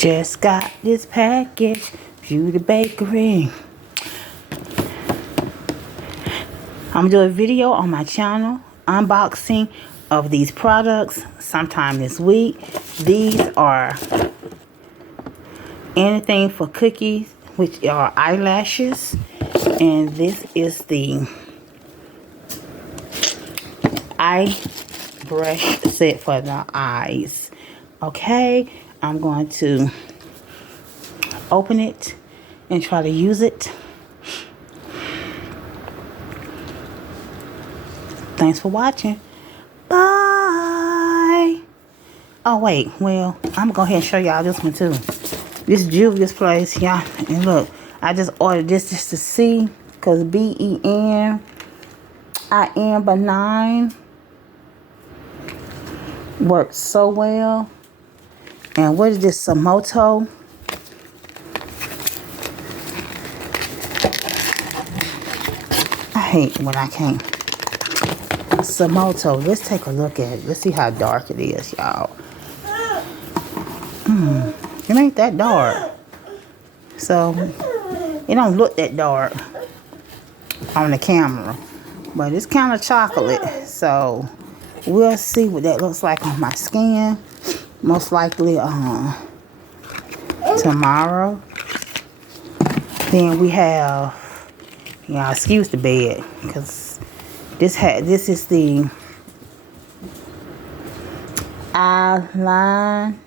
Just got this package, Beauty Bakery. I'm gonna do a video on my channel, unboxing of these products sometime this week. These are anything for cookies, which are eyelashes. And this is the eye brush set for the eyes. Okay, I'm going to open it and try to use it. Thanks for watching. Bye. Oh wait, well, I'm gonna go ahead and show y'all this one too. This Juvia's place, y'all. And look, I just ordered this just to see, because B-E-N I-N benign works so well. And what is this, Samoto? I hate when I can't. Samoto. Let's take a look at it. Let's see how dark it is, y'all. It ain't that dark. So, it don't look that dark on the camera. But it's kind of chocolate. So, we'll see what that looks like on my skin. Most likely tomorrow. Then we have, y'all excuse the bed, because this is the eye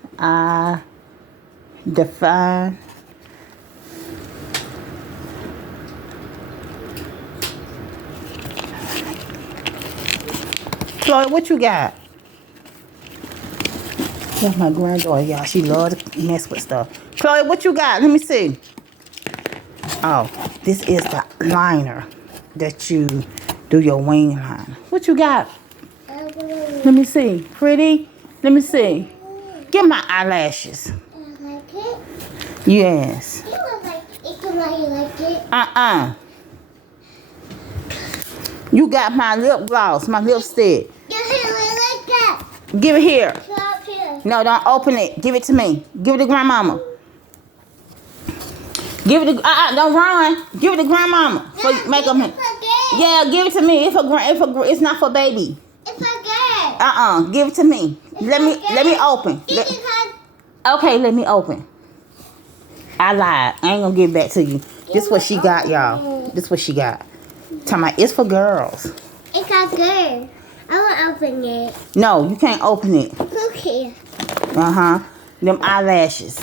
define. Chloe, what you got? That's my granddaughter, y'all. She loves to mess with stuff. Chloe, what you got? Let me see. Oh, this is the liner that you do your wing line. What you got? Let me see. Pretty? Let me see. Get my eyelashes. Like it? Yes. You like it? You got my lip gloss, my lipstick. Give it like that. Give it here. Drop here. No, don't open it. Give it to me. Give it to grandmama. Give it to don't run. Give it to grandmama. So No, make them. Yeah, give it to me. It's not for baby. It's okay. Give it to me. Let me open. Okay, let me open. I lied. I ain't gonna give it back to you. This what she got, y'all. This what she got. Talking about it's for girls. It's not good. I want to open it. No, you can't open it. Okay. Them eyelashes.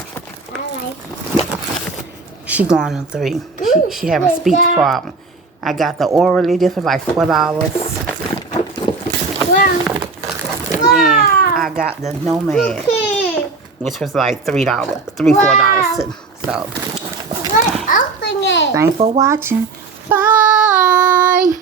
I like it. She going on 3. She have a speech problem. I got the orally. This was like $4. Wow. And then I got the Nomad, Okay. which was like $3, $4 too. So, Let's open it. thanks for watching. Bye.